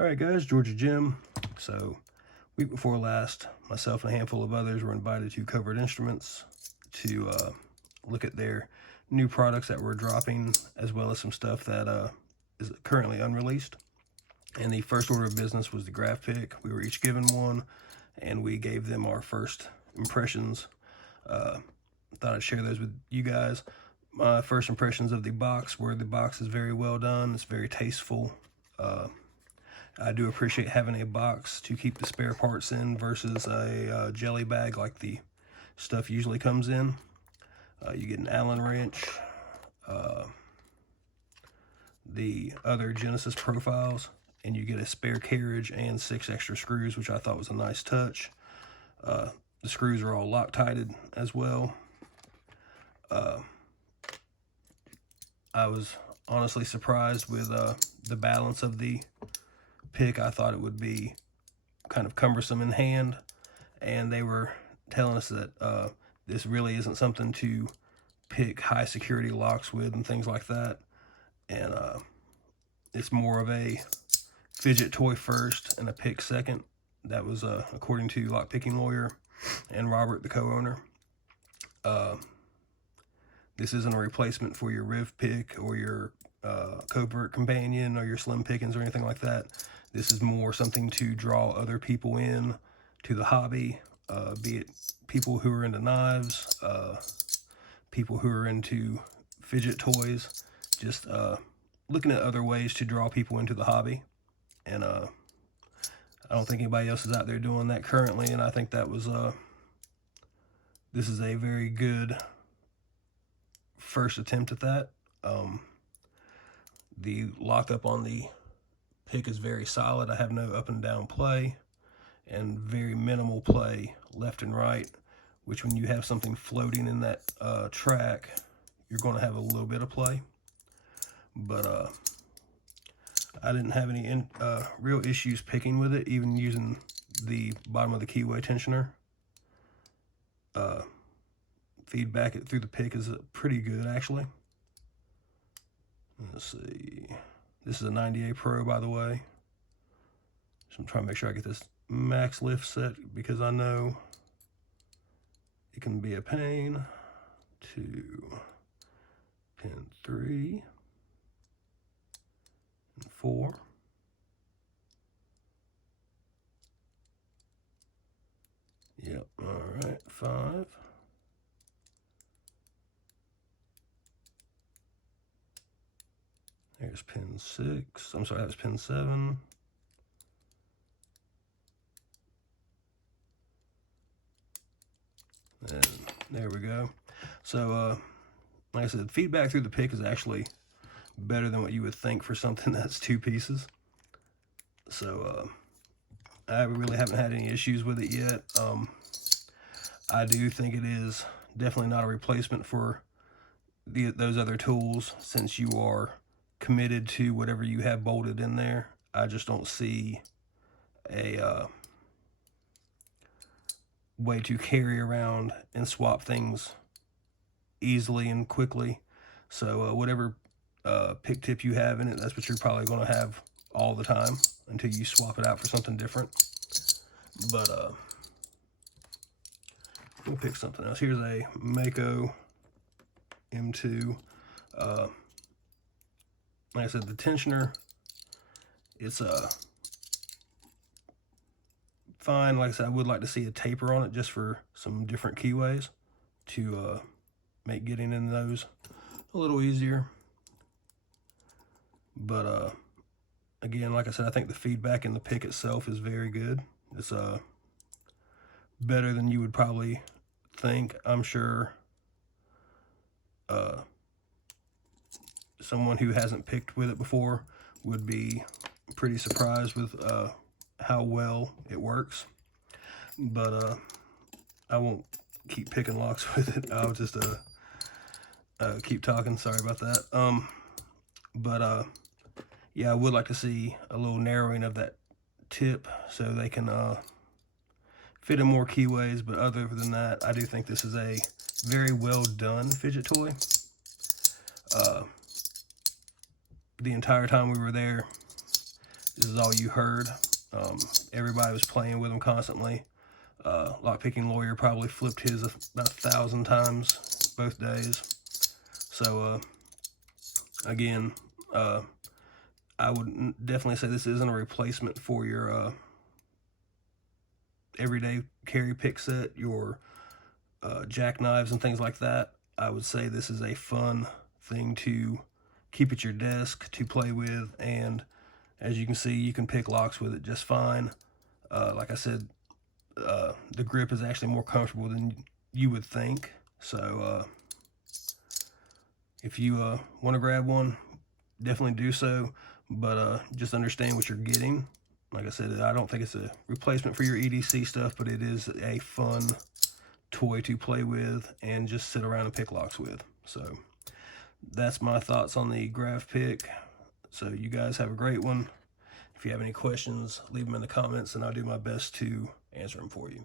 Alright guys, Georgia Jim. So, week before last, myself and a handful of others were invited to Covert Instruments to look at their new products that we're dropping, as well as some stuff that is currently unreleased. And the first order of business was the Grav pick. We were each given one, and we gave them our first impressions. Thought I'd share those with you guys. My first impressions of the box were the box is very well done. It's very tasteful. I do appreciate having a box to keep the spare parts in versus a jelly bag like the stuff usually comes in. You get an Allen wrench, the other Genesis profiles, and you get a spare carriage and 6 extra screws, which I thought was a nice touch. The screws are all Loctited as well. I was honestly surprised with the balance of the pick. I thought it would be kind of cumbersome in hand, and they were telling us that this really isn't something to pick high security locks with and things like that, and it's more of a fidget toy first and a pick second. That was according to lockpicking lawyer and Robert, the co-owner. This isn't a replacement for your Riv pick or your Covert companion or your slim pickings or anything like that. This is more something to draw other people in to the hobby, be it people who are into knives, people who are into fidget toys, just looking at other ways to draw people into the hobby. And I don't think anybody else is out there doing that currently, and I think that was this is a very good first attempt at that. The lockup on the pick is very solid. I have no up and down play and very minimal play left and right, which when you have something floating in that track, you're going to have a little bit of play. But I didn't have any real issues picking with it, even using the bottom of the keyway tensioner. Feedback through the pick is pretty good, actually. Let's see. This is a 90A Pro, by the way. So I'm trying to make sure I get this max lift set, because I know it can be a pain. 2, pin 3, and 4. Yep, all right, 5. There's pin 6. I'm sorry, that was pin 7. And there we go. So, like I said, feedback through the pick is actually better than what you would think for something that's 2 pieces. So, I really haven't had any issues with it yet. I do think it is definitely not a replacement for those other tools, since you are committed to whatever you have bolted in there. I just don't see a way to carry around and swap things easily and quickly. So whatever pick tip you have in it, that's what you're probably going to have all the time until you swap it out for something different. But we'll pick something else. Here's a Mako M2. Like I said, the tensioner, it's fine. Like I said, I would like to see a taper on it just for some different keyways to make getting in those a little easier. But again, like I said, I think the feedback in the pick itself is very good. It's better than you would probably think. I'm sure someone who hasn't picked with it before would be pretty surprised with how well it works. But I won't keep picking locks with it. I'll just keep talking. Sorry about that. But yeah, I would like to see a little narrowing of that tip so they can fit in more keyways. But other than that, I do think this is a very well done fidget toy. The entire time we were there, this is all you heard. Everybody was playing with them constantly. Lockpicking Lawyer probably flipped his about 1,000 times both days. So again, I would definitely say this isn't a replacement for your everyday carry pick set, your jackknives and things like that. I would say this is a fun thing to keep at your desk to play with, and as you can see, you can pick locks with it just fine. Like I said, the grip is actually more comfortable than you would think. So if you want to grab one, definitely do so, but just understand what you're getting. Like I said, I don't think it's a replacement for your EDC stuff, but it is a fun toy to play with and just sit around and pick locks with. So that's my thoughts on the Grav pick. So you guys have a great one. If you have any questions, leave them in the comments, and I'll do my best to answer them for you.